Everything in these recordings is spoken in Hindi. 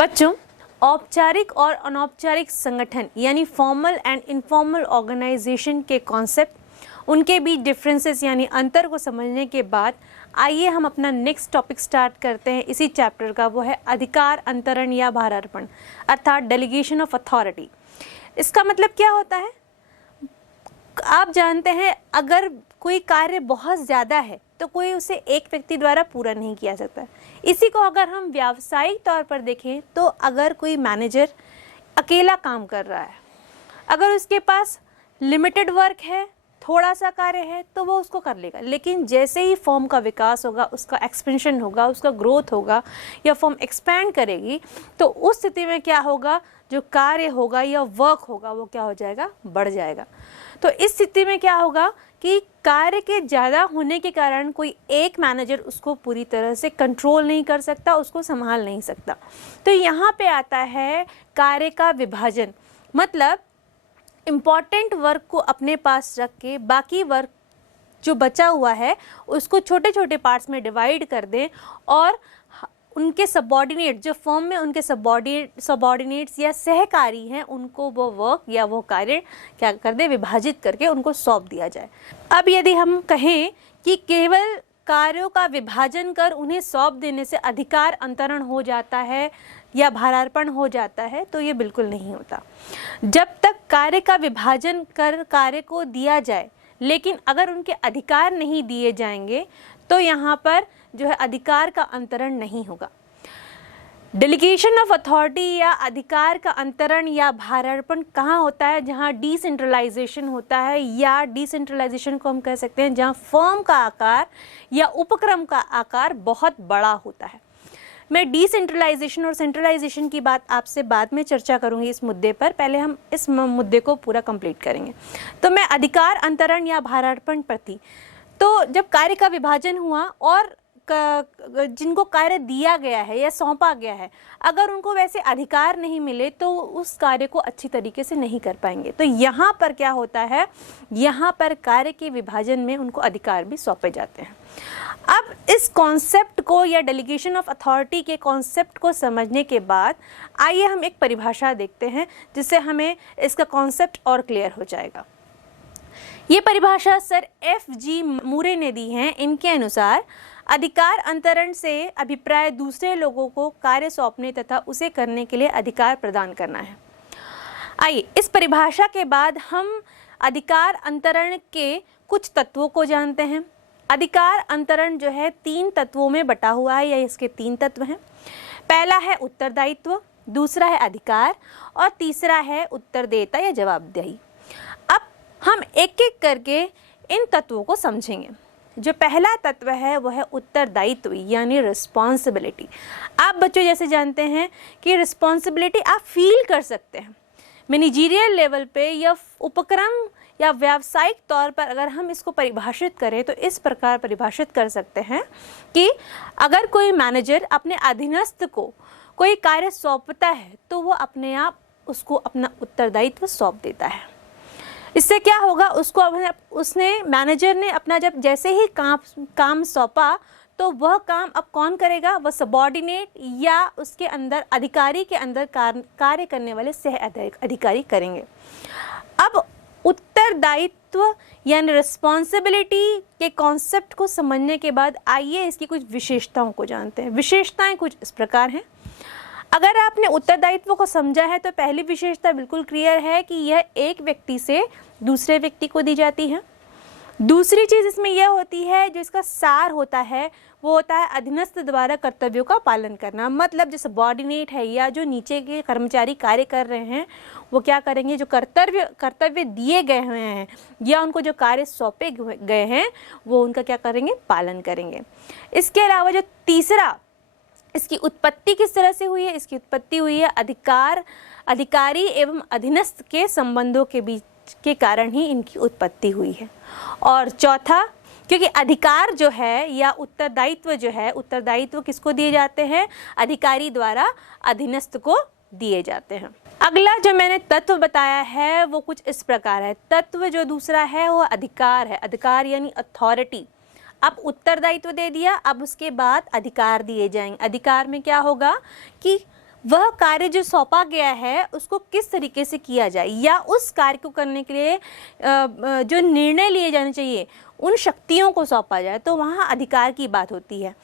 बच्चों, औपचारिक और अनौपचारिक संगठन यानी फॉर्मल एंड इनफॉर्मल ऑर्गेनाइजेशन के कॉन्सेप्ट, उनके बीच डिफरेंसेस यानी अंतर को समझने के बाद आइए हम अपना नेक्स्ट टॉपिक स्टार्ट करते हैं इसी चैप्टर का। वो है अधिकार अंतरण या भारार्पण अर्थात डेलीगेशन ऑफ अथॉरिटी। इसका मतलब क्या होता है? आप जानते हैं, अगर कोई कार्य बहुत ज़्यादा है तो कोई उसे एक व्यक्ति द्वारा पूरा नहीं किया सकता। इसी को अगर हम व्यावसायिक तौर पर देखें तो अगर कोई मैनेजर अकेला काम कर रहा है, अगर उसके पास लिमिटेड वर्क है, थोड़ा सा कार्य है, तो वो उसको कर लेगा। लेकिन जैसे ही फॉर्म का विकास होगा, उसका एक्सपेंशन होगा, उसका ग्रोथ होगा या फॉर्म एक्सपैंड करेगी, तो उस स्थिति में क्या होगा, जो कार्य होगा या वर्क होगा वो क्या हो जाएगा, बढ़ जाएगा। तो इस स्थिति में क्या होगा कि कार्य के ज़्यादा होने के कारण कोई एक मैनेजर उसको पूरी तरह से कंट्रोल नहीं कर सकता, उसको संभाल नहीं सकता। तो यहाँ पे आता है कार्य का विभाजन। मतलब इम्पॉर्टेंट वर्क को अपने पास रख के बाकी वर्क जो बचा हुआ है उसको छोटे छोटे पार्ट्स में डिवाइड कर दें और उनके सबऑर्डिनेट, जो फर्म में उनके सबऑर्डिनेट्स या सहकारी हैं, उनको वो वर्क या वो कार्य क्या कर दे, विभाजित करके उनको सौंप दिया जाए। अब यदि हम कहें कि केवल कार्यों का विभाजन कर उन्हें सौंप देने से अधिकार अंतरण हो जाता है या भारार्पण हो जाता है, तो ये बिल्कुल नहीं होता। जब तक कार्य का विभाजन कर कार्य को दिया जाए, लेकिन अगर उनके अधिकार नहीं दिए जाएंगे तो यहाँ पर जो है अधिकार का अंतरण नहीं होगा। डेलीगेशन ऑफ अथॉरिटी या अधिकार का अंतरण या भारार्पण कहाँ होता है? जहाँ डिसेंट्रलाइजेशन होता है, या डिसेंट्रलाइजेशन को हम कह सकते हैं जहाँ फर्म का आकार या उपक्रम का आकार बहुत बड़ा होता है। मैं डिसेंट्रलाइजेशन और सेंट्रलाइजेशन की बात आपसे बाद में चर्चा करूंगी इस मुद्दे पर। पहले हम इस मुद्दे को पूरा कंप्लीट करेंगे। तो मैं अधिकार अंतरण या भारार्पण पर थी। तो जब कार्य का विभाजन हुआ और जिनको कार्य दिया गया है या सौंपा गया है, अगर उनको वैसे अधिकार नहीं मिले तो उस कार्य को अच्छी तरीके से नहीं कर पाएंगे। तो यहाँ पर क्या होता है, यहाँ पर कार्य के विभाजन में उनको अधिकार भी सौंपे जाते हैं। अब इस कॉन्सेप्ट को या डेलीगेशन ऑफ अथॉरिटी के कॉन्सेप्ट को समझने के बाद आइए हम एक परिभाषा देखते हैं जिससे हमें इसका कॉन्सेप्ट और क्लियर हो जाएगा। ये परिभाषा सर F.G. मूरे ने दी है। इनके अनुसार अधिकार अंतरण से अभिप्राय दूसरे लोगों को कार्य सौंपने तथा उसे करने के लिए अधिकार प्रदान करना है। आइए इस परिभाषा के बाद हम अधिकार अंतरण के कुछ तत्वों को जानते हैं। अधिकार अंतरण जो है 3 तत्वों में बटा हुआ है, या इसके 3 तत्व हैं। पहला है उत्तरदायित्व, दूसरा है अधिकार और तीसरा है उत्तरदेयता या जवाबदेही। अब हम एक एक करके इन तत्वों को समझेंगे। जो पहला तत्व है वह है उत्तरदायित्व यानी रिस्पॉन्सिबिलिटी। आप बच्चों जैसे जानते हैं कि रिस्पॉन्सिबिलिटी आप फील कर सकते हैं मैनेजरियल लेवल पे या उपक्रम या व्यावसायिक तौर पर। अगर हम इसको परिभाषित करें तो इस प्रकार परिभाषित कर सकते हैं कि अगर कोई मैनेजर अपने अधीनस्थ को कोई कार्य सौंपता है तो वो अपने आप उसको अपना उत्तरदायित्व सौंप देता है। इससे क्या होगा, उसने मैनेजर ने अपना जैसे ही काम सौंपा तो वह काम अब कौन करेगा, वह सबऑर्डिनेट या उसके अंदर अधिकारी के अंदर कार्य करने वाले सह अधिकारी करेंगे। अब उत्तरदायित्व यानी रिस्पॉन्सिबिलिटी के कॉन्सेप्ट को समझने के बाद आइए इसकी कुछ विशेषताओं को जानते हैं। विशेषताएं कुछ इस प्रकार हैं। अगर आपने उत्तरदायित्व को समझा है तो पहली विशेषता बिल्कुल क्लियर है कि यह एक व्यक्ति से दूसरे व्यक्ति को दी जाती है। दूसरी चीज़ इसमें यह होती है, जो इसका सार होता है वो होता है अधीनस्थ द्वारा कर्तव्यों का पालन करना। मतलब जो सबऑर्डिनेट है या जो नीचे के कर्मचारी कार्य कर रहे हैं वो क्या करेंगे, जो कर्तव्य दिए गए हुए हैं या उनको जो कार्य सौंपे गए हैं वो उनका क्या करेंगे, पालन करेंगे। इसके अलावा जो तीसरा, इसकी उत्पत्ति किस तरह से हुई है? इसकी उत्पत्ति हुई है अधिकारी एवं अधीनस्थ के संबंधों के बीच के कारण ही इनकी उत्पत्ति हुई है। और चौथा, क्योंकि अधिकार जो है या उत्तरदायित्व जो है, उत्तरदायित्व किसको दिए जाते हैं, अधिकारी द्वारा अधीनस्थ को दिए जाते हैं। अगला जो मैंने तत्व बताया है वो कुछ इस प्रकार है। तत्व जो दूसरा है वो अधिकार है। अधिकार यानी अथॉरिटी। अब उत्तरदायित्व दे दिया, अब उसके बाद अधिकार दिए जाएंगे। अधिकार में क्या होगा कि वह कार्य जो सौंपा गया है उसको किस तरीके से किया जाए, या उस कार्य को करने के लिए जो निर्णय लिए जाने चाहिए उन शक्तियों को सौंपा जाए, तो वहाँ अधिकार की बात होती है।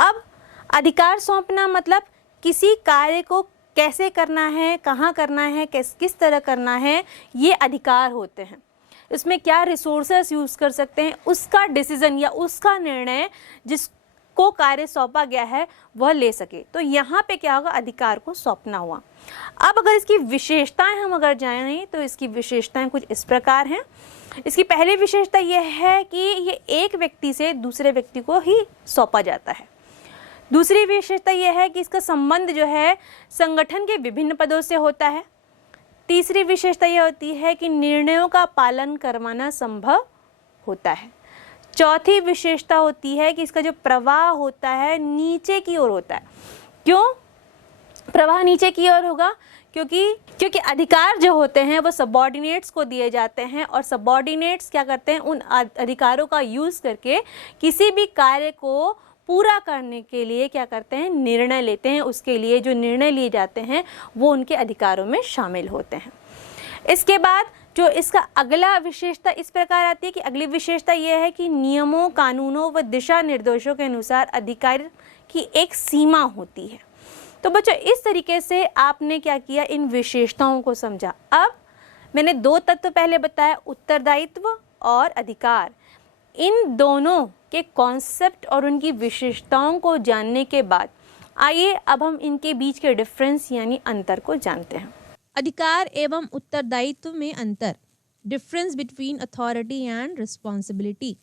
अब अधिकार सौंपना मतलब किसी कार्य को कैसे करना है, कहाँ करना है, किस तरह करना है, ये अधिकार होते हैं। इसमें क्या रिसोर्सेस यूज़ कर सकते हैं, उसका डिसीजन या उसका निर्णय जिसको कार्य सौंपा गया है वह ले सके। तो यहाँ पे क्या होगा, अधिकार को सौंपना हुआ। अब अगर इसकी विशेषताएं हम अगर जानें तो इसकी विशेषताएं कुछ इस प्रकार हैं। इसकी पहली विशेषता यह है कि ये एक व्यक्ति से दूसरे व्यक्ति को ही सौंपा जाता है। दूसरी विशेषता यह है कि इसका संबंध जो है संगठन के विभिन्न पदों से होता है। तीसरी विशेषता यह होती है कि निर्णयों का पालन करवाना संभव होता है। चौथी विशेषता होती है कि इसका जो प्रवाह होता है नीचे की ओर होता है। क्यों प्रवाह नीचे की ओर होगा? क्योंकि अधिकार जो होते हैं वो सबऑर्डिनेट्स को दिए जाते हैं, और सबऑर्डिनेट्स क्या करते हैं, उन अधिकारों का यूज़ करके किसी भी कार्य को पूरा करने के लिए क्या करते हैं, निर्णय लेते हैं। उसके लिए जो निर्णय लिए जाते हैं वो उनके अधिकारों में शामिल होते हैं। इसके बाद जो इसका अगला विशेषता इस प्रकार आती है कि अगली विशेषता यह है कि नियमों, कानूनों व दिशा निर्देशों के अनुसार अधिकार की एक सीमा होती है। तो बच्चों इस तरीके से आपने क्या किया, इन विशेषताओं को समझा। अब मैंने दो तत्व पहले बताया, उत्तरदायित्व और अधिकार। इन दोनों के कॉन्सेप्ट और उनकी विशेषताओं को जानने के बाद आइए अब हम इनके बीच के डिफरेंस यानी अंतर को जानते हैं। अधिकार एवं उत्तरदायित्व में अंतर, difference between authority and responsibility.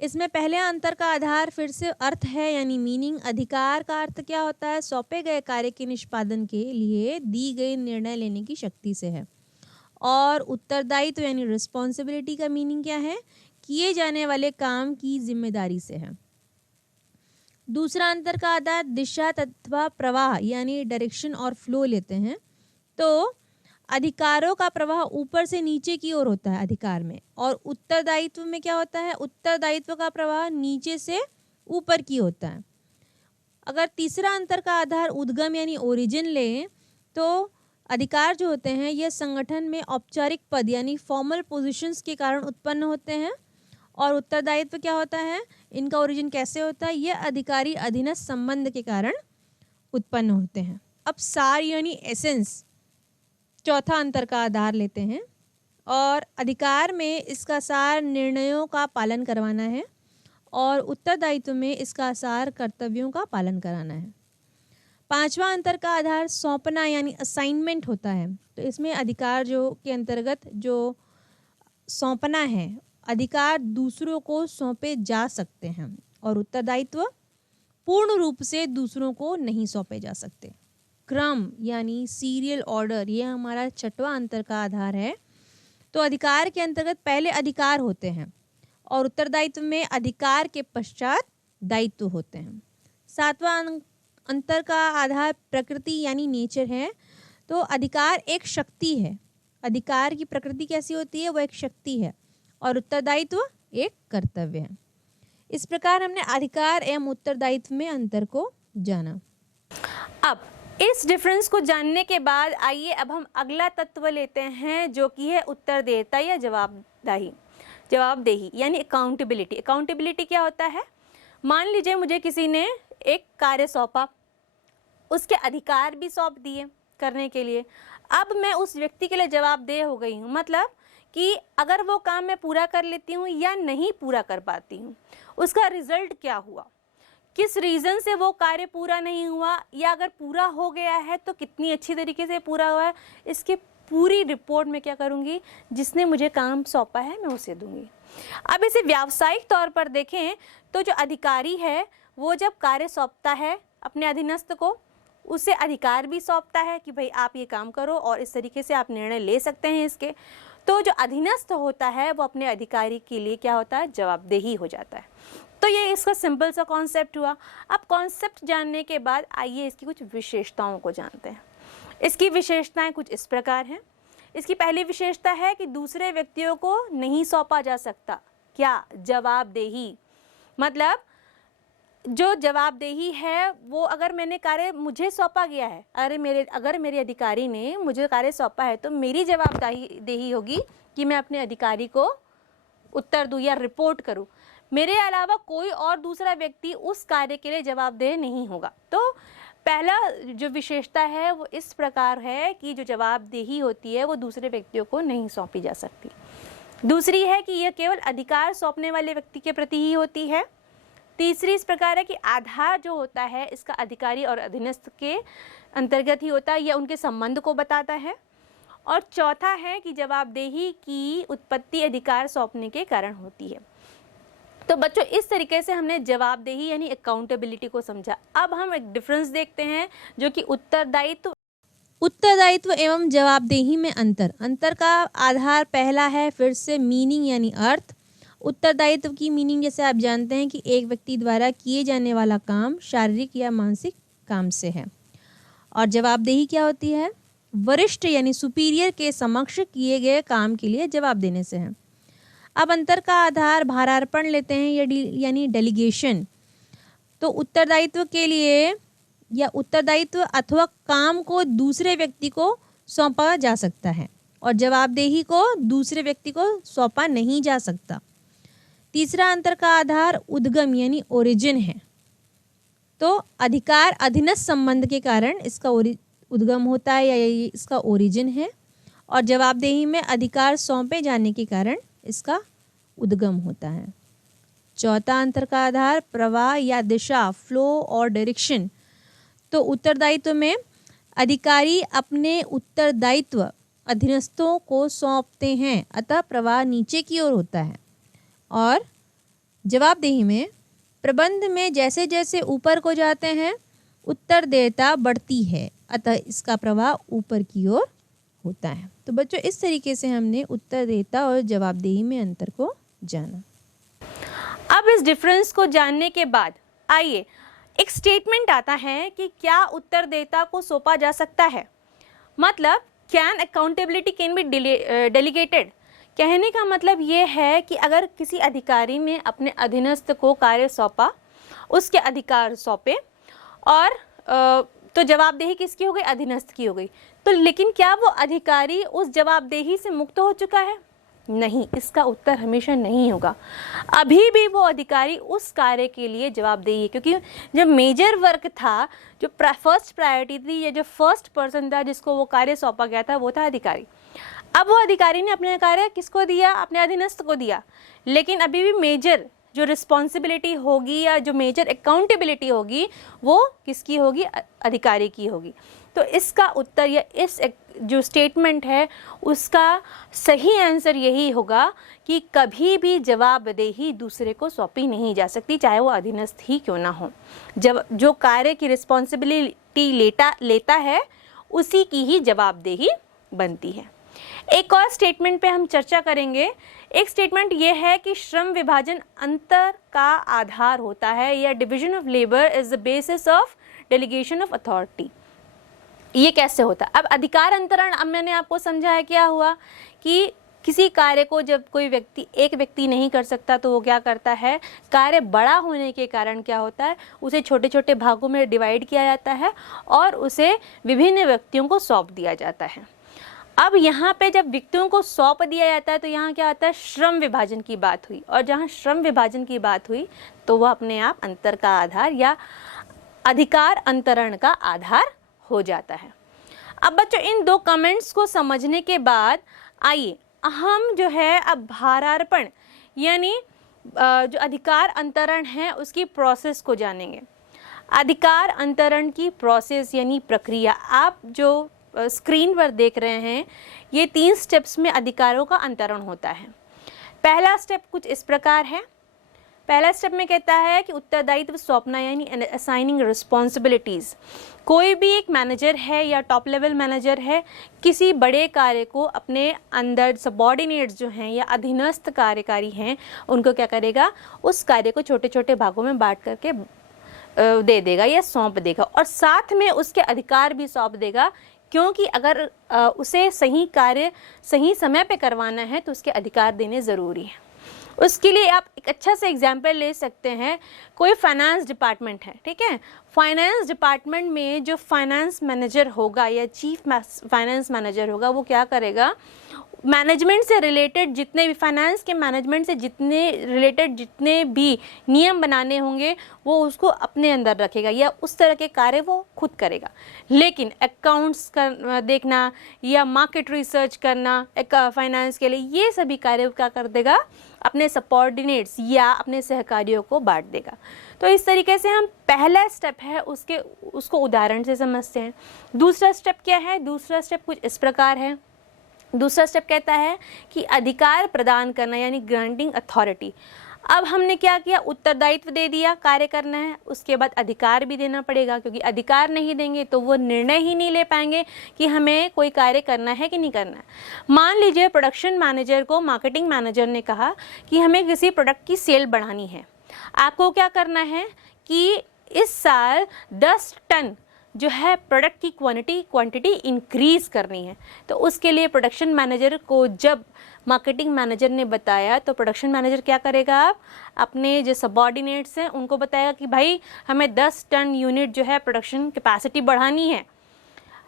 इसमें पहले अंतर का आधार फिर से अर्थ है यानी मीनिंग। अधिकार का अर्थ क्या होता है, सौंपे गए कार्य के निष्पादन के लिए दी गई निर्णय लेने की शक्ति से है। और उत्तरदायित्व यानी रिस्पॉन्सिबिलिटी का मीनिंग क्या है, किए जाने वाले काम की जिम्मेदारी से है। दूसरा अंतर का आधार दिशा तथा प्रवाह यानी डायरेक्शन और फ्लो लेते हैं। तो अधिकारों का प्रवाह ऊपर से नीचे की ओर होता है अधिकार में, और उत्तरदायित्व में क्या होता है, उत्तरदायित्व का प्रवाह नीचे से ऊपर की होता है। अगर तीसरा अंतर का आधार उद्गम यानी ओरिजिन लें तो अधिकार जो होते हैं यह संगठन में औपचारिक पद यानी फॉर्मल पोजीशंस के कारण उत्पन्न होते हैं। और उत्तरदायित्व क्या होता है, इनका ओरिजिन कैसे होता है, यह अधिकारी अधीनस्थ संबंध के कारण उत्पन्न होते हैं। अब सार यानी एसेंस चौथा अंतर का आधार लेते हैं, और अधिकार में इसका सार निर्णयों का पालन करवाना है, और उत्तरदायित्व में इसका सार कर्तव्यों का पालन कराना है। पांचवा अंतर का आधार सौंपना यानी असाइनमेंट होता है। तो इसमें अधिकार जो के अंतर्गत जो सौंपना है, अधिकार दूसरों को सौंपे जा सकते हैं, और उत्तरदायित्व पूर्ण रूप से दूसरों को नहीं सौंपे जा सकते। क्रम यानी सीरियल ऑर्डर, ये हमारा छठवां अंतर का आधार है। तो अधिकार के अंतर्गत पहले अधिकार होते हैं, और उत्तरदायित्व में अधिकार के पश्चात दायित्व होते हैं। सातवां अंतर का आधार प्रकृति यानी नेचर है। तो अधिकार एक शक्ति है, अधिकार की प्रकृति कैसी होती है, वो एक शक्ति है, और उत्तरदायित्व एक कर्तव्य है। इस प्रकार हमने अधिकार एवं उत्तरदायित्व में अंतर को जाना। अब इस डिफरेंस को जानने के बाद आइए अब हम अगला तत्व लेते हैं जो कि है उत्तरदेयता या जवाबदेही यानी अकाउंटेबिलिटी। अकाउंटेबिलिटी क्या होता है, मान लीजिए मुझे किसी ने एक कार्य सौंपा, उसके अधिकार भी सौंप दिए करने के लिए। अब मैं उस व्यक्ति के लिए जवाबदेह हो गई हूँ, मतलब कि अगर वो काम मैं पूरा कर लेती हूँ या नहीं पूरा कर पाती हूँ, उसका रिजल्ट क्या हुआ, किस रीज़न से वो कार्य पूरा नहीं हुआ, या अगर पूरा हो गया है तो कितनी अच्छी तरीके से पूरा हुआ है, इसकी पूरी रिपोर्ट मैं क्या करूँगी, जिसने मुझे काम सौंपा है मैं उसे दूंगी। अब इसे व्यावसायिक तौर पर देखें तो जो अधिकारी है वो जब कार्य सौंपता है अपने अधीनस्थ को, उसे अधिकार भी सौंपता है कि भाई आप ये काम करो और इस तरीके से आप निर्णय ले सकते हैं इसके। तो जो अधीनस्थ होता है वो अपने अधिकारी के लिए क्या होता है, जवाबदेही हो जाता है। तो ये इसका सिंपल सा कॉन्सेप्ट हुआ। अब कॉन्सेप्ट जानने के बाद आइए इसकी कुछ विशेषताओं को जानते हैं। इसकी विशेषताएं कुछ इस प्रकार हैं। इसकी पहली विशेषता है कि दूसरे व्यक्तियों को नहीं सौंपा जा सकता क्या, जवाबदेही। मतलब जो जवाबदेही है वो अगर मैंने कार्य मुझे सौंपा गया है, अगर मेरे अधिकारी ने मुझे कार्य सौंपा है तो मेरी जवाबदेही होगी कि मैं अपने अधिकारी को उत्तर दूं या रिपोर्ट करूं। मेरे अलावा कोई और दूसरा व्यक्ति उस कार्य के लिए जवाबदेह नहीं होगा। तो पहला जो विशेषता है वो इस प्रकार है कि जो जवाबदेही होती है वो दूसरे व्यक्तियों को नहीं सौंपी जा सकती। दूसरी है कि यह केवल अधिकार सौंपने वाले व्यक्ति के प्रति ही होती है। तीसरी इस प्रकार है कि आधार जो होता है इसका अधिकारी और अधीनस्थ के अंतर्गत ही होता है, यह उनके संबंध को बताता है। और चौथा है कि जवाबदेही की उत्पत्ति अधिकार सौंपने के कारण होती है। तो बच्चों इस तरीके से हमने जवाबदेही यानी अकाउंटेबिलिटी को समझा। अब हम एक डिफरेंस देखते हैं जो कि उत्तरदायित्व एवं जवाबदेही में अंतर का आधार पहला है फिर से मीनिंग यानी अर्थ। उत्तरदायित्व की मीनिंग जैसे आप जानते हैं कि एक व्यक्ति द्वारा किए जाने वाला काम शारीरिक या मानसिक काम से है। और जवाबदेही क्या होती है? वरिष्ठ यानी सुपीरियर के समक्ष किए गए काम के लिए जवाब देने से है। अब अंतर का आधार भारार्पण लेते हैं यानी डेलीगेशन। तो उत्तरदायित्व के लिए या उत्तरदायित्व अथवा काम को दूसरे व्यक्ति को सौंपा जा सकता है और जवाबदेही को दूसरे व्यक्ति को सौंपा नहीं जा सकता। तीसरा अंतर का आधार उद्गम यानी ओरिजिन है। तो अधिकार अधीनस्थ संबंध के कारण इसका उद्गम होता है या इसका ओरिजिन है, और जवाबदेही में अधिकार सौंपे जाने के कारण इसका उद्गम होता है। चौथा अंतर का आधार प्रवाह या दिशा, फ्लो और डायरेक्शन। तो उत्तरदायित्व में अधिकारी अपने उत्तरदायित्व अधीनस्थों को सौंपते हैं, अतः प्रवाह नीचे की ओर होता है। और जवाबदेही में प्रबंध में जैसे जैसे ऊपर को जाते हैं उत्तरदेयता बढ़ती है, अतः इसका प्रवाह ऊपर की ओर होता है। तो बच्चों इस तरीके से हमने उत्तरदेयता और जवाबदेही में अंतर को जाना। अब इस डिफरेंस को जानने के बाद आइए एक स्टेटमेंट आता है कि क्या उत्तरदेयता को सौंपा जा सकता है, मतलब can accountability can be delegated. कहने का मतलब ये है कि अगर किसी अधिकारी ने अपने अधीनस्थ को कार्य सौंपा, उसके अधिकार सौंपे, और तो जवाबदेही किसकी हो गई? अधीनस्थ की हो गई। तो लेकिन क्या वो अधिकारी उस जवाबदेही से मुक्त हो चुका है? नहीं, इसका उत्तर हमेशा नहीं होगा। अभी भी वो अधिकारी उस कार्य के लिए जवाबदेही है, क्योंकि जब मेजर वर्क था, जो फर्स्ट प्रायोरिटी थी या जो फर्स्ट पर्सन था जिसको वो कार्य सौंपा गया था, वो था अधिकारी। अब वो अधिकारी ने अपना कार्य किसको दिया? अपने अधीनस्थ को दिया। लेकिन अभी भी मेजर जो रिस्पॉन्सिबिलिटी होगी या जो मेजर अकाउंटेबिलिटी होगी वो किसकी होगी? अधिकारी की होगी। तो इसका उत्तर या इस जो स्टेटमेंट है उसका सही आंसर यही होगा कि कभी भी जवाबदेही दूसरे को सौंपी नहीं जा सकती, चाहे वो अधीनस्थ ही क्यों ना हो। जब जो कार्य की रिस्पॉन्सिबिलिटी लेता है उसी की ही जवाबदेही बनती है। एक और स्टेटमेंट पे हम चर्चा करेंगे। एक स्टेटमेंट ये है कि श्रम विभाजन अंतर का आधार होता है, या division of labour is the basis of delegation of authority. ये कैसे होता है? अब अधिकार अंतरण, अब मैंने आपको समझाया क्या हुआ कि किसी कार्य को जब कोई व्यक्ति एक व्यक्ति नहीं कर सकता तो वो क्या करता है, कार्य बड़ा होने के कारण क्या होता है, उसे छोटे छोटे भागों में डिवाइड किया जाता है और उसे विभिन्न व्यक्तियों को सौंप दिया जाता है। अब यहाँ पे जब व्यक्तियों को सौंप दिया जाता है तो यहाँ क्या आता है? श्रम विभाजन की बात हुई, और जहाँ श्रम विभाजन की बात हुई तो वह अपने आप अंतर का आधार या अधिकार अंतरण का आधार हो जाता है। अब बच्चों इन दो कमेंट्स को समझने के बाद आइए हम जो है अब भारार्पण यानी जो अधिकार अंतरण है उसकी प्रोसेस को जानेंगे। अधिकार अंतरण की प्रोसेस यानी प्रक्रिया आप जो स्क्रीन पर देख रहे हैं, ये 3 स्टेप्स में अधिकारों का अंतरण होता है। पहला स्टेप कुछ इस प्रकार है। पहला स्टेप में कहता है कि उत्तरदायित्व सौंपना यानी असाइनिंग रिस्पॉन्सिबिलिटीज़। कोई भी एक मैनेजर है या टॉप लेवल मैनेजर है, किसी बड़े कार्य को अपने अंदर सबॉर्डिनेट्स जो हैं या अधीनस्थ कार्यकारी हैं उनको क्या करेगा, उस कार्य को छोटे छोटे भागों में बांट करके दे देगा या सौंप देगा, और साथ में उसके अधिकार भी सौंप देगा, क्योंकि अगर उसे सही कार्य सही समय पे करवाना है तो उसके अधिकार देने ज़रूरी है। उसके लिए आप एक अच्छा सा एग्जाम्पल ले सकते हैं, कोई फाइनेंस डिपार्टमेंट है, ठीक है, फाइनेंस डिपार्टमेंट में जो फाइनेंस मैनेजर होगा या चीफ फाइनेंस मैनेजर होगा, वो क्या करेगा, मैनेजमेंट से रिलेटेड जितने भी, फाइनेंस के मैनेजमेंट से जितने रिलेटेड जितने भी नियम बनाने होंगे वो उसको अपने अंदर रखेगा या उस तरह के कार्य वो खुद करेगा। लेकिन अकाउंट्स कर देखना या मार्केट रिसर्च करना फाइनेंस के लिए, ये सभी कार्य क्या कर देगा, अपने सबऑर्डिनेट्स या अपने सहकारियों को बांट देगा। तो इस तरीके से हम पहला स्टेप है उसको उदाहरण से समझते हैं। दूसरा स्टेप क्या है, दूसरा स्टेप कुछ इस प्रकार है। दूसरा स्टेप कहता है कि अधिकार प्रदान करना यानी ग्रांटिंग अथॉरिटी। अब हमने क्या किया, उत्तरदायित्व दे दिया, कार्य करना है, उसके बाद अधिकार भी देना पड़ेगा, क्योंकि अधिकार नहीं देंगे तो वो निर्णय ही नहीं ले पाएंगे कि हमें कोई कार्य करना है कि नहीं करना है। मान लीजिए प्रोडक्शन मैनेजर को मार्केटिंग मैनेजर ने कहा कि हमें किसी प्रोडक्ट की सेल बढ़ानी है। आपको क्या करना है कि इस साल 10 टन जो है प्रोडक्ट की क्वांटिटी इंक्रीज़ करनी है। तो उसके लिए प्रोडक्शन मैनेजर को जब मार्केटिंग मैनेजर ने बताया तो प्रोडक्शन मैनेजर क्या करेगा, आप अपने जो सबऑर्डिनेट्स हैं उनको बताएगा कि भाई हमें 10 टन यूनिट जो है प्रोडक्शन कैपेसिटी बढ़ानी है,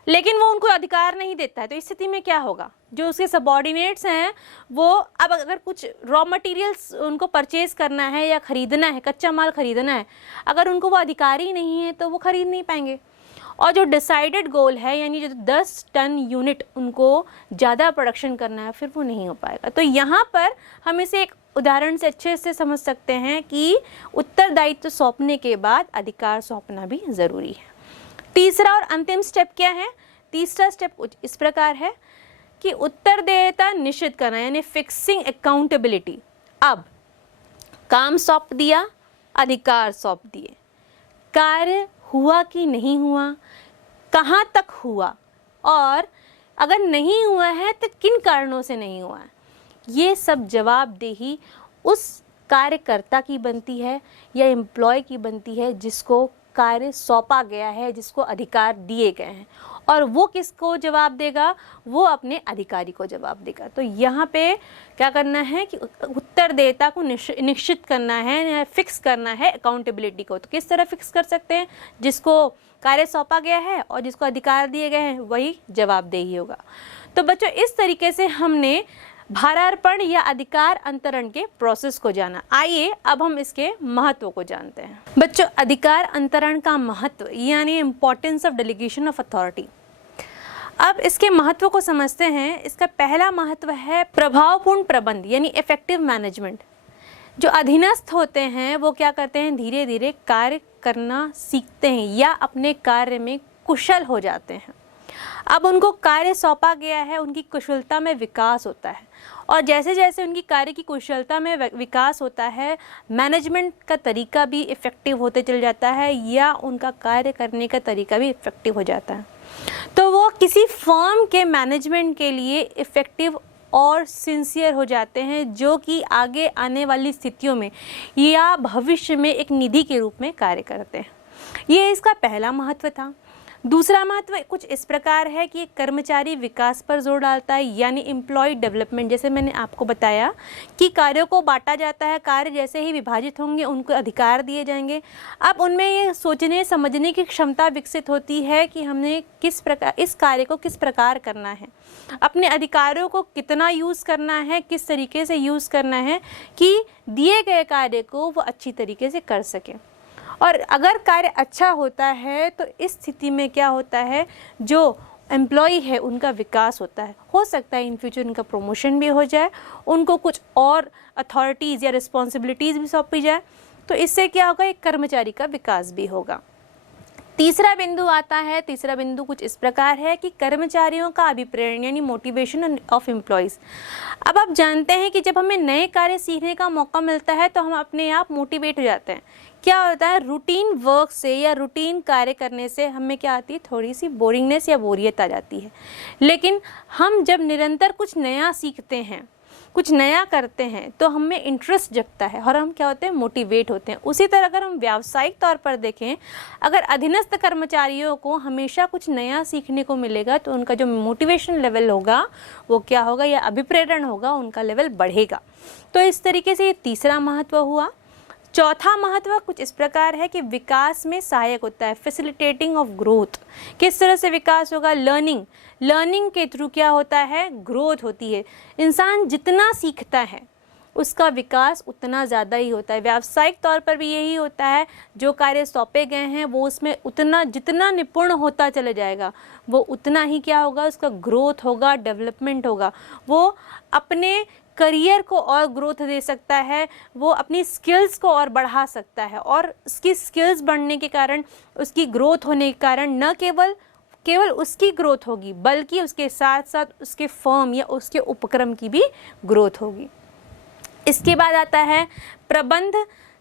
लेकिन वो उनको अधिकार नहीं देता है। तो इस स्थिति में क्या होगा, जो उसके सबऑर्डिनेट्स हैं वो अब अगर कुछ रॉ मटेरियल्स उनको परचेज करना है या ख़रीदना है, कच्चा माल ख़रीदना है, अगर उनको वो अधिकार ही नहीं है तो वो ख़रीद नहीं पाएंगे। और जो डिसाइडेड गोल है यानी जो 10 टन यूनिट उनको ज़्यादा प्रोडक्शन करना है, फिर वो नहीं हो पाएगा। तो यहाँ पर हम इसे एक उदाहरण से अच्छे से समझ सकते हैं कि उत्तरदायित्व सौंपने के बाद अधिकार सौंपना भी ज़रूरी है। तीसरा और अंतिम स्टेप क्या है, तीसरा स्टेप कुछ इस प्रकार है कि उत्तरदेयता निश्चित करना यानी फिक्सिंग अकाउंटेबिलिटी। अब काम सौंप दिया, अधिकार सौंप दिए, कार्य हुआ कि नहीं हुआ, कहाँ तक हुआ, और अगर नहीं हुआ है तो किन कारणों से नहीं हुआ है, ये सब जवाबदेही उस कार्यकर्ता की बनती है या एम्प्लॉय की बनती है जिसको कार्य सौंपा गया है, जिसको अधिकार दिए गए हैं। और वो किसको जवाब देगा, वो अपने अधिकारी को जवाब देगा। तो यहाँ पे क्या करना है कि उत्तरदेयता को निश्चित करना है, फिक्स करना है अकाउंटेबिलिटी को। तो किस तरह फिक्स कर सकते हैं, जिसको कार्य सौंपा गया है और जिसको अधिकार दिए गए हैं वही जवाबदेही होगा। तो बच्चों इस तरीके से हमने भारार्पण या अधिकार अंतरण के प्रोसेस को जाना। आइए अब हम इसके महत्व को जानते हैं। बच्चों अधिकार अंतरण का महत्व यानी importance of delegation of authority. अब इसके महत्व को समझते हैं। इसका पहला महत्व है प्रभावपूर्ण प्रबंध यानी इफेक्टिव मैनेजमेंट। जो अधीनस्थ होते हैं वो क्या करते हैं, धीरे धीरे कार्य करना सीखते हैं या अपने कार्य में कुशल हो जाते हैं। अब उनको कार्य सौंपा गया है, उनकी कुशलता में विकास होता है, और जैसे जैसे उनकी कार्य की कुशलता में विकास होता है, मैनेजमेंट का तरीका भी इफ़ेक्टिव होते चल जाता है या उनका कार्य करने का तरीका भी इफ़ेक्टिव हो जाता है। तो वो किसी फर्म के मैनेजमेंट के लिए इफ़ेक्टिव और सिंसियर हो जाते हैं, जो कि आगे आने वाली स्थितियों में या भविष्य में एक निधि के रूप में कार्य करते हैं। ये इसका पहला महत्व था। दूसरा महत्व कुछ इस प्रकार है कि कर्मचारी विकास पर जोर डालता है यानी एम्प्लॉय डेवलपमेंट। जैसे मैंने आपको बताया कि कार्यों को बांटा जाता है, कार्य जैसे ही विभाजित होंगे उनको अधिकार दिए जाएंगे। अब उनमें ये सोचने समझने की क्षमता विकसित होती है कि हमने किस प्रकार इस कार्य को किस प्रकार करना है, अपने अधिकारों को कितना यूज़ करना है, किस तरीके से यूज़ करना है कि दिए गए कार्य को वो अच्छी तरीके से कर सकें। और अगर कार्य अच्छा होता है तो इस स्थिति में क्या होता है, जो एम्प्लॉय है उनका विकास होता है। हो सकता है इन फ्यूचर उनका प्रमोशन भी हो जाए, उनको कुछ और अथॉरिटीज़ या रिस्पॉन्सिबिलिटीज़ भी सौंपी जाए। तो इससे क्या होगा, एक कर्मचारी का विकास भी होगा। तीसरा बिंदु आता है। तीसरा बिंदु कुछ इस प्रकार है कि कर्मचारियों का अभिप्रेरण यानी मोटिवेशन ऑफ एम्प्लॉयज़। अब आप जानते हैं कि जब हमें नए कार्य सीखने का मौका मिलता है तो हम अपने आप मोटिवेट हो जाते हैं। क्या होता है, रूटीन वर्क से या रूटीन कार्य करने से हमें क्या आती है, थोड़ी सी बोरिंगनेस या बोरियत आ जाती है। लेकिन हम जब निरंतर कुछ नया सीखते हैं कुछ नया करते हैं तो हमें इंटरेस्ट जगता है और हम क्या होते हैं, मोटिवेट होते हैं। उसी तरह अगर हम व्यावसायिक तौर पर देखें, अगर अधीनस्थ कर्मचारियों को हमेशा कुछ नया सीखने को मिलेगा तो उनका जो मोटिवेशन लेवल होगा वो क्या होगा, या अभिप्रेरण होगा, उनका लेवल बढ़ेगा। तो इस तरीके से ये तीसरा महत्व हुआ। चौथा महत्व कुछ इस प्रकार है कि विकास में सहायक होता है, फैसिलिटेटिंग ऑफ ग्रोथ। किस तरह से विकास होगा, लर्निंग के थ्रू क्या होता है, ग्रोथ होती है। इंसान जितना सीखता है उसका विकास उतना ज़्यादा ही होता है। व्यावसायिक तौर पर भी यही होता है, जो कार्य सौंपे गए हैं वो उसमें उतना जितना निपुण होता चला जाएगा वो उतना ही क्या होगा, उसका ग्रोथ होगा, डेवलपमेंट होगा। वो अपने करियर को और ग्रोथ दे सकता है, वो अपनी स्किल्स को और बढ़ा सकता है, और उसकी स्किल्स बढ़ने के कारण, उसकी ग्रोथ होने के कारण न केवल उसकी ग्रोथ होगी बल्कि उसके साथ साथ उसके फर्म या उसके उपक्रम की भी ग्रोथ होगी। इसके बाद आता है प्रबंध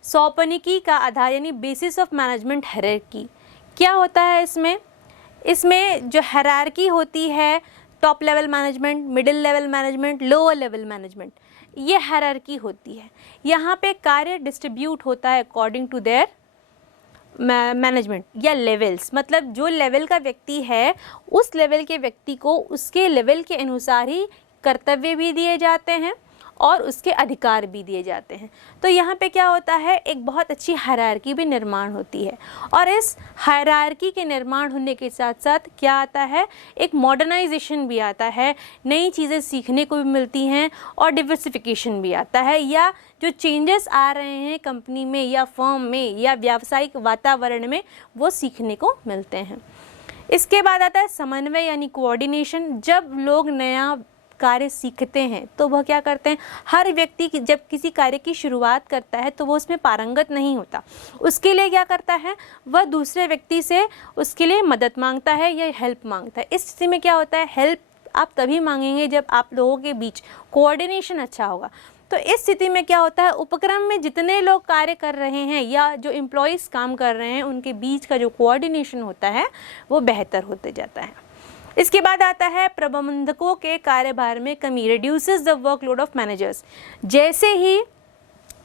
सौपनिकी का आधार, यानी बेसिस ऑफ मैनेजमेंट हायरार्की। क्या होता है इसमें जो हायरार्की होती है, top level management, middle level management, lower level management, ये हायरार्की होती है। यहाँ पे कार्य डिस्ट्रीब्यूट होता है अकॉर्डिंग टू देयर मैनेजमेंट या लेवल्स। मतलब जो लेवल का व्यक्ति है उस लेवल के व्यक्ति को उसके लेवल के अनुसार ही कर्तव्य भी दिए जाते हैं और उसके अधिकार भी दिए जाते हैं। तो यहाँ पे क्या होता है, एक बहुत अच्छी हायरार्की भी निर्माण होती है। और इस हायरार्की के निर्माण होने के साथ साथ क्या आता है, एक मॉडर्नाइजेशन भी आता है, नई चीज़ें सीखने को भी मिलती हैं और डिवर्सिफिकेशन भी आता है, या जो चेंजेस आ रहे हैं कंपनी में या फर्म में या व्यावसायिक वातावरण में वो सीखने को मिलते हैं। इसके बाद आता है समन्वय यानी कोऑर्डिनेशन। जब लोग नया कार्य सीखते हैं तो वह क्या करते हैं, हर व्यक्ति जब किसी कार्य की शुरुआत करता है तो वो उसमें पारंगत नहीं होता। उसके लिए क्या करता है, वह दूसरे व्यक्ति से उसके लिए मदद मांगता है या हेल्प मांगता है। इस स्थिति में क्या होता है, हेल्प आप तभी मांगेंगे जब आप लोगों के बीच कोऑर्डिनेशन अच्छा होगा। तो इस स्थिति में क्या होता है, उपक्रम में जितने लोग कार्य कर रहे हैं या जो एम्प्लॉयज़ काम कर रहे हैं उनके बीच का जो कोऑर्डिनेशन होता है वो बेहतर होते जाता है। इसके बाद आता है प्रबंधकों के कार्यभार में कमी, reduces the workload of managers. जैसे ही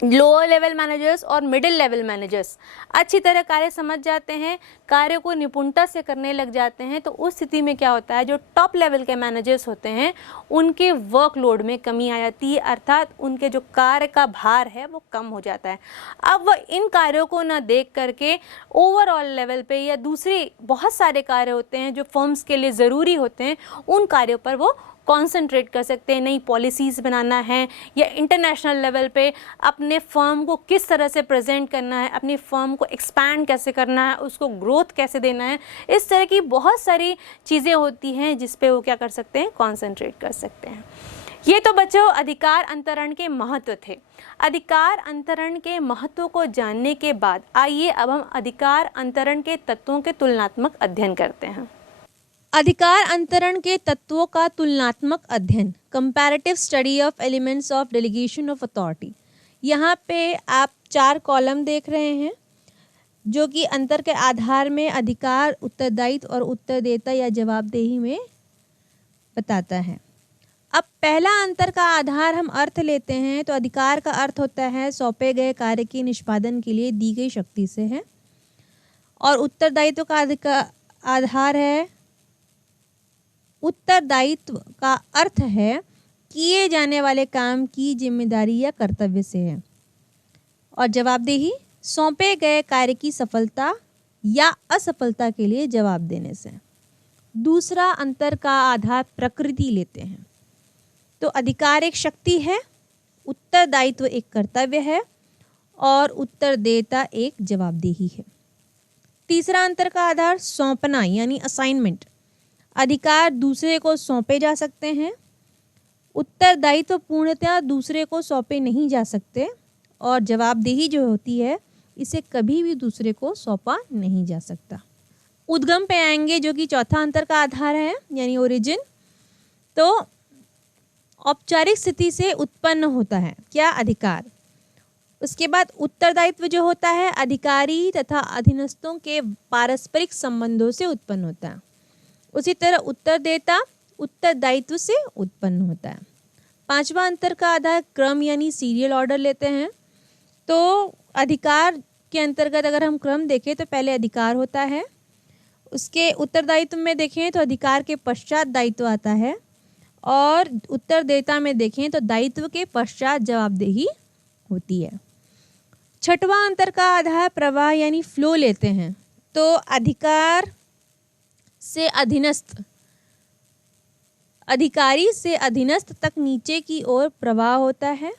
लोअर लेवल मैनेजर्स और मिडिल लेवल मैनेजर्स अच्छी तरह कार्य समझ जाते हैं, कार्य को निपुणता से करने लग जाते हैं, तो उस स्थिति में क्या होता है, जो टॉप लेवल के मैनेजर्स होते हैं उनके वर्कलोड में कमी आ जाती है, अर्थात उनके जो कार्य का भार है वो कम हो जाता है। अब वह इन कार्यों को न देख करके ओवरऑल लेवल पे या दूसरे बहुत सारे कार्य होते हैं जो फर्म्स के लिए ज़रूरी होते हैं, उन कार्यों पर वो कॉन्सेंट्रेट कर सकते हैं। नई पॉलिसीज़ बनाना है या इंटरनेशनल लेवल पे अपने फर्म को किस तरह से प्रेजेंट करना है, अपनी फर्म को एक्सपैंड कैसे करना है, उसको ग्रोथ कैसे देना है, इस तरह की बहुत सारी चीज़ें होती हैं जिस पे वो क्या कर सकते हैं, कॉन्सेंट्रेट कर सकते हैं। ये तो बच्चों अधिकार अंतरण के महत्व थे। अधिकार अंतरण के महत्व को जानने के बाद आइए अब हम अधिकार अंतरण के तत्वों के तुलनात्मक अध्ययन करते हैं। अधिकार अंतरण के तत्वों का तुलनात्मक अध्ययन, comparative study of elements of delegation of authority. यहाँ पे आप 4 कॉलम देख रहे हैं जो कि अंतर के आधार में अधिकार, उत्तरदायित्व और उत्तरदेयता या जवाबदेही में बताता है। अब पहला अंतर का आधार हम अर्थ लेते हैं तो अधिकार का अर्थ होता है सौंपे गए कार्य के निष्पादन के लिए दी गई शक्ति से है, और उत्तरदायित्व का आधार है, उत्तरदायित्व का अर्थ है किए जाने वाले काम की जिम्मेदारी या कर्तव्य से है, और जवाबदेही सौंपे गए कार्य की सफलता या असफलता के लिए जवाब देने से। दूसरा अंतर का आधार प्रकृति लेते हैं तो अधिकार एक शक्ति है, उत्तरदायित्व एक कर्तव्य है और उत्तरदेयता एक जवाबदेही है। तीसरा अंतर का आधार सौंपना यानी असाइनमेंट। अधिकार दूसरे को सौंपे जा सकते हैं, उत्तरदायित्व पूर्णतः दूसरे को सौंपे नहीं जा सकते, और जवाबदेही जो होती है इसे कभी भी दूसरे को सौंपा नहीं जा सकता। उद्गम पे आएंगे जो कि चौथा अंतर का आधार है यानी ओरिजिन। तो औपचारिक स्थिति से उत्पन्न होता है क्या, अधिकार। उसके बाद उत्तरदायित्व जो होता है अधिकारी तथा अधीनस्थों के पारस्परिक संबंधों से उत्पन्न होता है। उसी तरह उत्तरदेयता उत्तरदायित्व से उत्पन्न होता है। 5वां अंतर का आधार क्रम यानी सीरियल ऑर्डर लेते हैं। तो अधिकार के अंतर्गत अगर हम क्रम देखें तो पहले अधिकार होता है, उसके उत्तरदायित्व में देखें तो अधिकार के पश्चात दायित्व आता है, और उत्तरदेयता में देखें तो दायित्व के पश्चात जवाबदेही होती है। 6वां अंतर का आधार प्रवाह यानी फ्लो लेते हैं। तो अधिकार से अधीनस्थ, अधिकारी से अधीनस्थ तक नीचे की ओर प्रवाह होता है।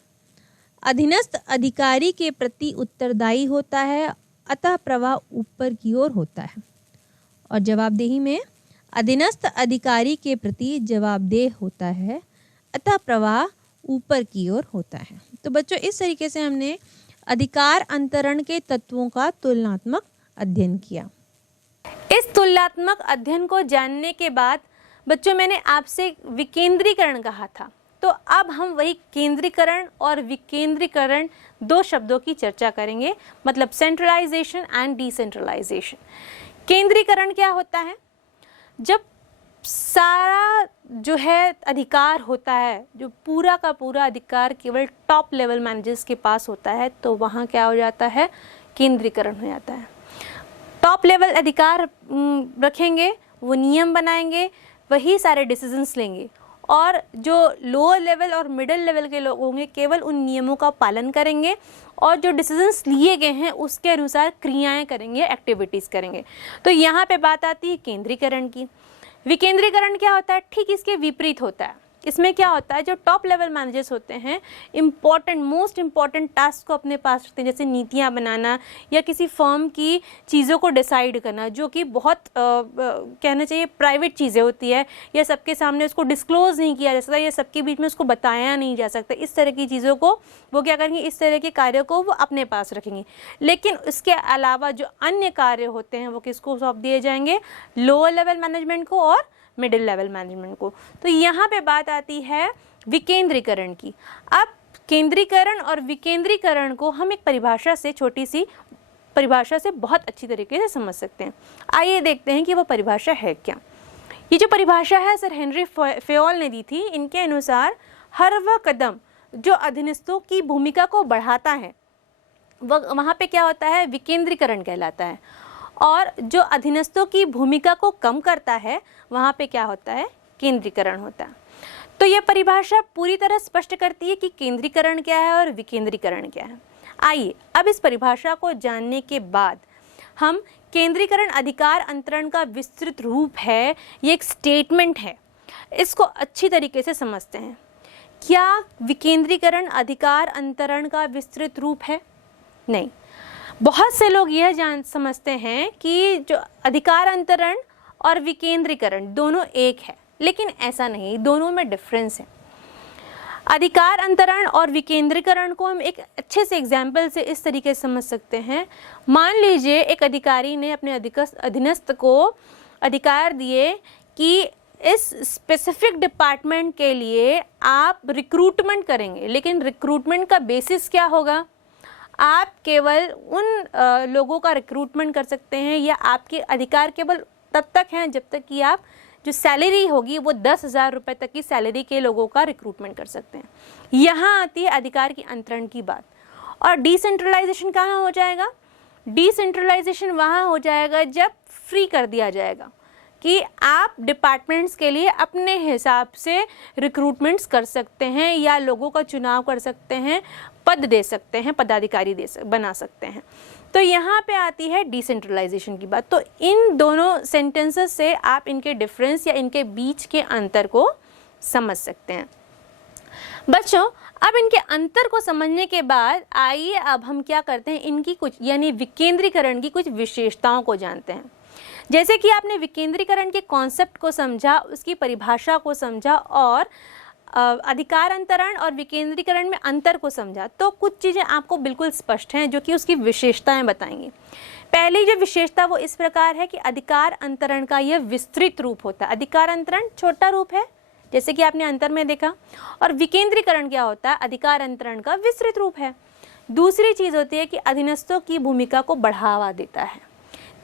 अधीनस्थ अधिकारी के प्रति उत्तरदायी होता है, अतः प्रवाह ऊपर की ओर होता है। और जवाबदेही में अधीनस्थ अधिकारी के प्रति जवाबदेह होता है, अतः प्रवाह ऊपर की ओर होता है। तो बच्चों, इस तरीके से हमने अधिकार अंतरण के तत्वों का तुलनात्मक अध्ययन किया। इस तुलनात्मक अध्ययन को जानने के बाद बच्चों मैंने आपसे विकेंद्रीकरण कहा था, तो अब हम वही केंद्रीकरण और विकेंद्रीकरण दो शब्दों की चर्चा करेंगे, मतलब सेंट्रलाइजेशन एंड डिसेंट्रलाइजेशन। केंद्रीकरण क्या होता है? जब सारा जो है अधिकार होता है, जो पूरा का पूरा अधिकार केवल टॉप लेवल मैनेजर्स के पास होता है, तो वहाँ क्या हो जाता है? केंद्रीकरण हो जाता है। टॉप लेवल अधिकार रखेंगे, वो नियम बनाएंगे, वही सारे डिसीजंस लेंगे, और जो लोअर लेवल और मिडिल लेवल के लोग होंगे केवल उन नियमों का पालन करेंगे और जो डिसीजंस लिए गए हैं उसके अनुसार क्रियाएं करेंगे, एक्टिविटीज़ करेंगे। तो यहाँ पे बात आती है केंद्रीकरण की। विकेंद्रीकरण क्या होता है? ठीक इसके विपरीत होता है। इसमें क्या होता है, जो टॉप लेवल मैनेजर्स होते हैं मोस्ट इम्पॉर्टेंट टास्क को अपने पास रखते हैं, जैसे नीतियाँ बनाना या किसी फर्म की चीज़ों को डिसाइड करना, जो कि बहुत कहना चाहिए प्राइवेट चीज़ें होती है, या सबके सामने उसको डिस्क्लोज नहीं किया जा सकता, या सबके बीच में उसको बताया नहीं जा सकता। इस तरह की चीज़ों को वो क्या करेंगे, इस तरह के कार्यों को वो अपने पास रखेंगे। लेकिन उसके अलावा जो अन्य कार्य होते हैं वो किसको सौंप दिए जाएंगे? लोअर लेवल मैनेजमेंट को और मिडिल लेवल मैनेजमेंट को। तो यहाँ पे बात आती है विकेंद्रीकरण की। अब केंद्रीकरण और विकेंद्रीकरण को हम एक परिभाषा से, छोटी सी परिभाषा से बहुत अच्छी तरीके से समझ सकते हैं। आइए देखते हैं कि वो परिभाषा है क्या। ये जो परिभाषा है सर हेनरी फेयोल ने दी थी। इनके अनुसार हर वह कदम जो अधीनस्थों की भूमिका को बढ़ाता है वहाँ पे क्या होता है? विकेंद्रीकरण कहलाता है, और जो अधीनस्थों की भूमिका को कम करता है वहाँ पे क्या होता है? केंद्रीकरण होता है। तो यह परिभाषा पूरी तरह स्पष्ट करती है कि केंद्रीकरण क्या है और विकेंद्रीकरण क्या है। आइए अब इस परिभाषा को जानने के बाद हम केंद्रीकरण अधिकार अंतरण का विस्तृत रूप है, ये एक स्टेटमेंट है, इसको अच्छी तरीके से समझते हैं। क्या विकेंद्रीकरण अधिकार अंतरण का विस्तृत रूप है? नहीं। बहुत से लोग यह समझते हैं कि जो अधिकार अंतरण और विकेंद्रीकरण दोनों एक है, लेकिन ऐसा नहीं, दोनों में डिफरेंस है। अधिकार अंतरण और विकेंद्रीकरण को हम एक अच्छे से एग्जाम्पल से इस तरीके से समझ सकते हैं। मान लीजिए एक अधिकारी ने अपने अधीनस्थ को अधिकार दिए कि इस स्पेसिफिक डिपार्टमेंट के लिए आप रिक्रूटमेंट करेंगे, लेकिन रिक्रूटमेंट का बेसिस क्या होगा? आप केवल उन लोगों का रिक्रूटमेंट कर सकते हैं, या आपके अधिकार केवल तब तक हैं जब तक कि आप जो सैलरी होगी वो 10,000 रुपये तक की सैलरी के लोगों का रिक्रूटमेंट कर सकते हैं। यहाँ आती है अधिकार की अंतरण की बात। और डिसेंट्रलाइजेशन कहाँ हो जाएगा? डिसेंट्रलाइजेशन वहाँ हो जाएगा जब फ्री कर दिया जाएगा कि आप डिपार्टमेंट्स के लिए अपने हिसाब से रिक्रूटमेंट्स कर सकते हैं, या लोगों का चुनाव कर सकते हैं, पद दे सकते हैं, पदाधिकारी बना सकते हैं। तो यहाँ पे आती है डिसेंट्रलाइजेशन की बात। तो इन दोनों सेंटेंसेस से आप इनके डिफरेंस या इनके बीच के अंतर को समझ सकते हैं। बच्चों, अब इनके अंतर को समझने के बाद आइए अब हम क्या करते हैं, इनकी कुछ यानी विकेंद्रीकरण की कुछ विशेषताओं को जानते हैं। जैसे कि आपने विकेंद्रीकरण के कॉन्सेप्ट को समझा, उसकी परिभाषा को समझा और अधिकार अंतरण और विकेंद्रीकरण में अंतर को समझा, तो कुछ चीज़ें आपको बिल्कुल स्पष्ट हैं जो कि उसकी विशेषताएं बताएंगी। पहली जो विशेषता वो इस प्रकार है कि अधिकार अंतरण का यह विस्तृत रूप होता है। अधिकार अंतरण छोटा रूप है, जैसे कि आपने अंतर में देखा, और विकेंद्रीकरण क्या होता है? अधिकार अंतरण का विस्तृत रूप है। दूसरी चीज़ होती है कि अधीनस्थों की भूमिका को बढ़ावा देता है।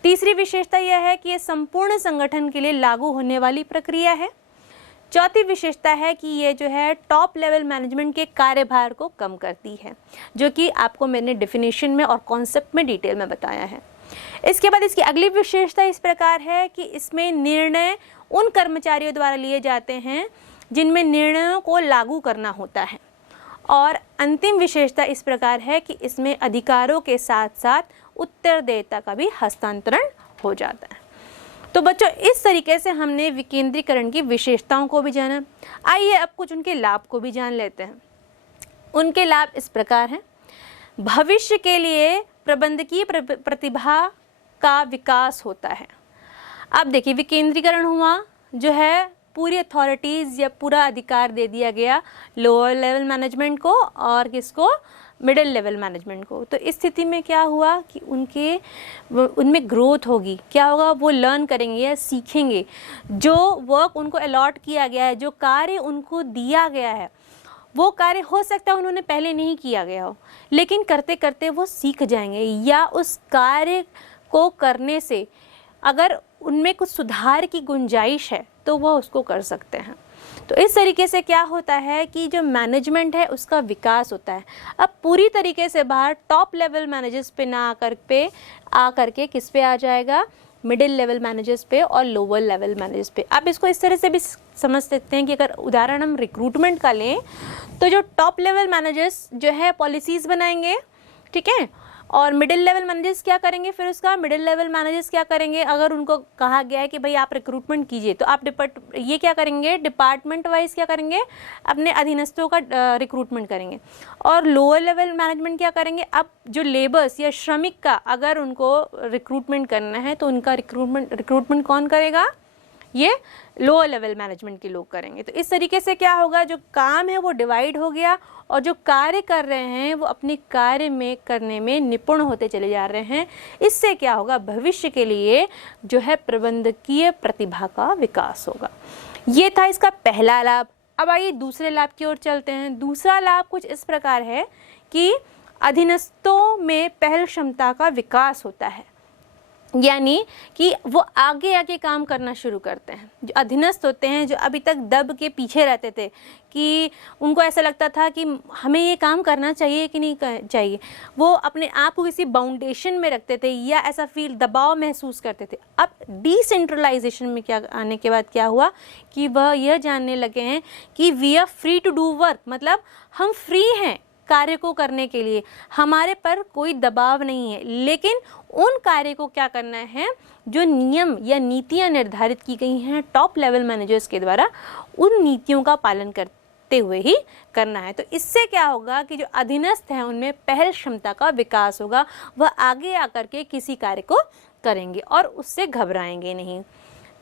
तीसरी विशेषता यह है कि यह संपूर्ण संगठन के लिए लागू होने वाली प्रक्रिया है। चौथी विशेषता है कि ये जो है टॉप लेवल मैनेजमेंट के कार्यभार को कम करती है, जो कि आपको मैंने डेफिनेशन में और कॉन्सेप्ट में डिटेल में बताया है। इसके बाद इसकी अगली विशेषता इस प्रकार है कि इसमें निर्णय उन कर्मचारियों द्वारा लिए जाते हैं जिनमें निर्णयों को लागू करना होता है। और अंतिम विशेषता इस प्रकार है कि इसमें अधिकारों के साथ साथ उत्तरदायित्व का भी हस्तांतरण हो जाता है। तो बच्चों, इस तरीके से हमने विकेंद्रीकरण की विशेषताओं को भी जाना। आइए अब कुछ उनके लाभ को भी जान लेते हैं। उनके लाभ इस प्रकार हैं। भविष्य के लिए प्रबंधकीय प्रतिभा का विकास होता है। अब देखिए, विकेंद्रीकरण हुआ, जो है पूरी अथॉरिटीज़ या पूरा अधिकार दे दिया गया लोअर लेवल मैनेजमेंट को और किसको, मिडिल लेवल मैनेजमेंट को। तो इस स्थिति में क्या हुआ कि उनमें ग्रोथ होगी। क्या होगा, वो लर्न करेंगे या सीखेंगे। जो वर्क उनको अलॉट किया गया है, जो कार्य उनको दिया गया है, वो कार्य हो सकता है उन्होंने पहले नहीं किया गया हो, लेकिन करते करते वो सीख जाएंगे, या उस कार्य को करने से अगर उनमें कुछ सुधार की गुंजाइश है तो वह उसको कर सकते हैं। तो इस तरीके से क्या होता है कि जो मैनेजमेंट है उसका विकास होता है। अब पूरी तरीके से बाहर टॉप लेवल मैनेजर्स पे ना आकर के किस पे आ जाएगा, मिडिल लेवल मैनेजर्स पे और लोअर लेवल मैनेजर्स पे। अब इसको इस तरह से भी समझ सकते हैं कि अगर उदाहरण हम रिक्रूटमेंट का लें तो जो टॉप लेवल मैनेजर्स जो है पॉलिसीज़ बनाएंगे, ठीक है, और मिडिल लेवल मैनेजर्स क्या करेंगे, फिर उसका मिडिल लेवल मैनेजर्स क्या करेंगे, अगर उनको कहा गया है कि भाई आप रिक्रूटमेंट कीजिए तो आप ये क्या करेंगे, डिपार्टमेंट वाइज क्या करेंगे, अपने अधीनस्थों का रिक्रूटमेंट करेंगे। और लोअर लेवल मैनेजमेंट क्या करेंगे, अब जो लेबर्स या श्रमिक का अगर उनको रिक्रूटमेंट करना है तो उनका रिक्रूटमेंट कौन करेगा, ये लोअर लेवल मैनेजमेंट के लोग करेंगे। तो इस तरीके से क्या होगा, जो काम है वो डिवाइड हो गया और जो कार्य कर रहे हैं वो अपने कार्य में करने में निपुण होते चले जा रहे हैं। इससे क्या होगा, भविष्य के लिए जो है प्रबंधकीय प्रतिभा का विकास होगा। ये था इसका पहला लाभ। अब आइए दूसरे लाभ की ओर चलते हैं। दूसरा लाभ कुछ इस प्रकार है कि अधीनस्थों में पहल क्षमता का विकास होता है, यानी कि वो आगे आगे काम करना शुरू करते हैं। जो अधीनस्थ होते हैं, जो अभी तक दब के पीछे रहते थे कि उनको ऐसा लगता था कि हमें ये काम करना चाहिए कि नहीं चाहिए, वो अपने आप को किसी बाउंडेशन में रखते थे या ऐसा दबाव महसूस करते थे। अब डिसेंट्रलाइजेशन में क्या आने के बाद क्या हुआ कि वह यह जानने लगे हैं कि we are free to do work, मतलब हम फ्री हैं कार्य को करने के लिए, हमारे पर कोई दबाव नहीं है। लेकिन उन कार्य को क्या करना है, जो नियम या नीतियां निर्धारित की गई हैं टॉप लेवल मैनेजर्स के द्वारा, उन नीतियों का पालन करते हुए ही करना है। तो इससे क्या होगा कि जो अधीनस्थ हैं उनमें पहल क्षमता का विकास होगा, वह आगे आकर के किसी कार्य को करेंगे और उससे घबराएंगे नहीं।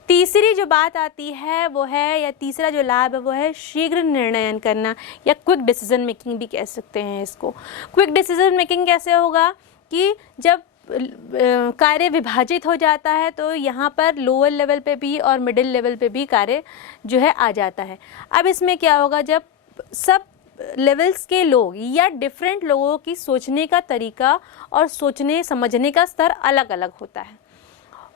तीसरी जो बात आती है वो है, या तीसरा जो लाभ है वो है शीघ्र निर्णय करना, या क्विक डिसीजन मेकिंग भी कह सकते हैं इसको। क्विक डिसीजन मेकिंग कैसे होगा कि जब कार्य विभाजित हो जाता है तो यहाँ पर लोअर लेवल पे भी और मिडिल लेवल पे भी कार्य जो है आ जाता है। अब इसमें क्या होगा, जब सब लेवल्स के लोग या डिफरेंट लोगों की सोचने का तरीका और सोचने समझने का स्तर अलग अलग होता है,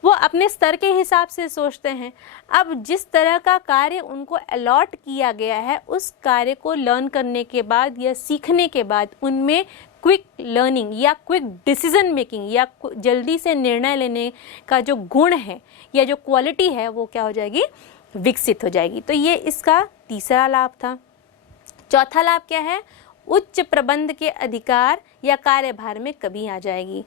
वो अपने स्तर के हिसाब से सोचते हैं। अब जिस तरह का कार्य उनको अलॉट किया गया है, उस कार्य को लर्न करने के बाद या सीखने के बाद उनमें क्विक लर्निंग या क्विक डिसीजन मेकिंग या जल्दी से निर्णय लेने का जो गुण है या जो क्वालिटी है वो क्या हो जाएगी, विकसित हो जाएगी। तो ये इसका तीसरा लाभ था। चौथा लाभ क्या है, उच्च प्रबंध के अधिकार या कार्यभार में कमी आ जाएगी।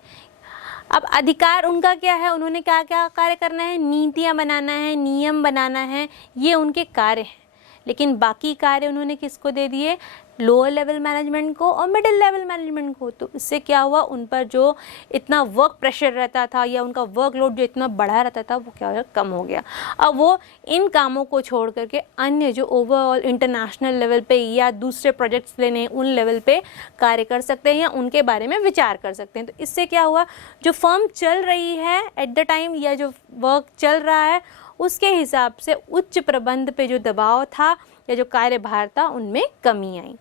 अब अधिकार उनका क्या है, उन्होंने क्या क्या कार्य करना है, नीतियाँ बनाना है, नियम बनाना है, ये उनके कार्य हैं। लेकिन बाकी कार्य उन्होंने किसको दे दिए, लोअर लेवल मैनेजमेंट को और मिडिल लेवल मैनेजमेंट को। तो इससे क्या हुआ, उन पर जो इतना वर्क प्रेशर रहता था या उनका वर्कलोड जो इतना बढ़ा रहता था वो क्या हो गया, कम हो गया। अब वो इन कामों को छोड़ करके अन्य जो ओवरऑल इंटरनेशनल लेवल पे या दूसरे प्रोजेक्ट्स लेने उन लेवल पे कार्य कर सकते हैं या उनके बारे में विचार कर सकते हैं। तो इससे क्या हुआ, जो फर्म चल रही है एट द टाइम या जो वर्क चल रहा है उसके हिसाब से उच्च प्रबंध पे जो दबाव था या जो कार्यभार था उनमें कमी आई।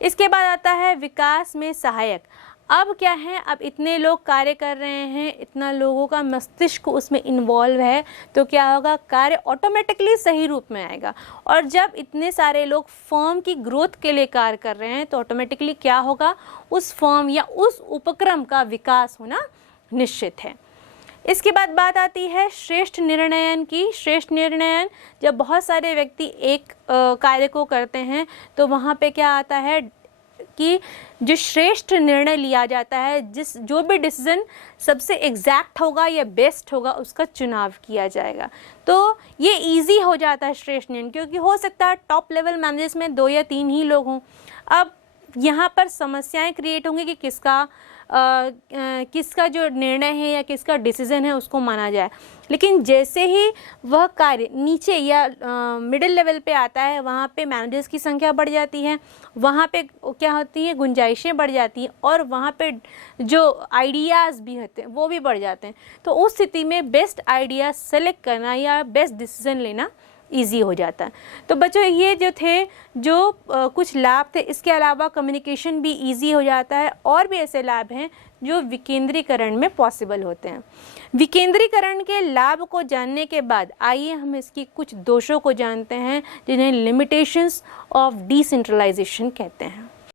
इसके बाद आता है विकास में सहायक। अब क्या है, अब इतने लोग कार्य कर रहे हैं, इतना लोगों का मस्तिष्क उसमें इन्वॉल्व है, तो क्या होगा, कार्य ऑटोमेटिकली सही रूप में आएगा। और जब इतने सारे लोग फर्म की ग्रोथ के लिए कार्य कर रहे हैं तो ऑटोमेटिकली क्या होगा, उस फर्म या उस उपक्रम का विकास होना निश्चित है। इसके बाद बात आती है श्रेष्ठ निर्णयन की। श्रेष्ठ निर्णयन, जब बहुत सारे व्यक्ति एक कार्य को करते हैं तो वहाँ पे क्या आता है कि जो श्रेष्ठ निर्णय लिया जाता है, जो भी डिसीजन सबसे एग्जैक्ट होगा या बेस्ट होगा उसका चुनाव किया जाएगा। तो ये इजी हो जाता है श्रेष्ठ निर्णय, क्योंकि हो सकता है टॉप लेवल मैनेजर्स में 2 या 3 ही लोग हों। अब यहाँ पर समस्याएं क्रिएट होंगी कि किसका जो निर्णय है या किसका डिसीजन है उसको माना जाए। लेकिन जैसे ही वह कार्य नीचे या मिडिल लेवल पे आता है, वहाँ पे मैनेजर्स की संख्या बढ़ जाती है, वहाँ पे क्या होती है, गुंजाइशें बढ़ जाती हैं, और वहाँ पे जो आइडियाज़ भी होते हैं वो भी बढ़ जाते हैं। तो उस स्थिति में बेस्ट आइडिया सेलेक्ट करना या बेस्ट डिसीजन लेना ईजी हो जाता है। तो बच्चों, ये जो थे कुछ लाभ थे, इसके अलावा कम्युनिकेशन भी ईजी हो जाता है, और भी ऐसे लाभ हैं जो विकेंद्रीकरण में पॉसिबल होते हैं। विकेंद्रीकरण के लाभ को जानने के बाद आइए हम इसकी कुछ दोषों को जानते हैं, जिन्हें लिमिटेशंस ऑफ डिसेंट्रलाइजेशन कहते हैं।